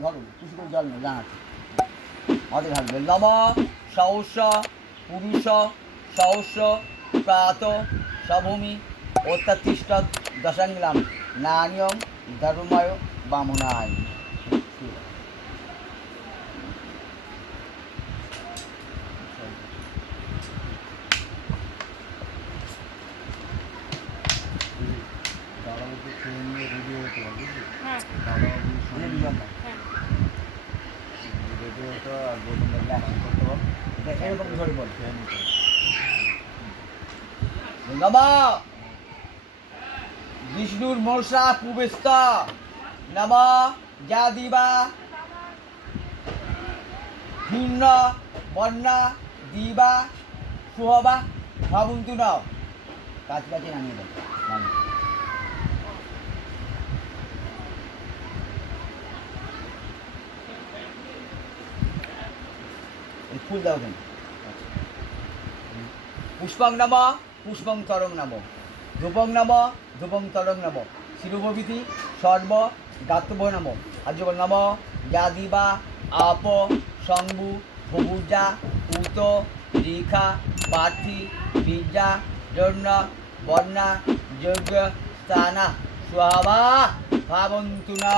ধরো কিছু করে জল নেই। জানাচ্ছি মাথায় থাকবে নম সহস্র পুরুষ সহস্র প্রাত সভূমি অত্যাতিষ্ঠ দশাঙ্গলাম নানিয়ম ধর্ময় বামনায় বিষ্ণুর মনসা পুবেস্ত, নম যা দিবা ভিন্ন বন্যা, দিবা, সুহবা, ভাবন্তু নাও। কাছে কাছে নামিয়ে দেয় ফুল দাও কেন পুষ্পং নাম, পুষ্পং তরং নাম। ধূপং নাম ধূপং তরং নাম। শিরুভবিতি সর্ব গাতব নাম। আর্য নাম যাদিবা আপ সংবু ভবুজা উত, রেখা পার্থি বিদ্যা জন্য বর্ণা যোগ্য স্থানা স্বভাবা ভাবন্তু না।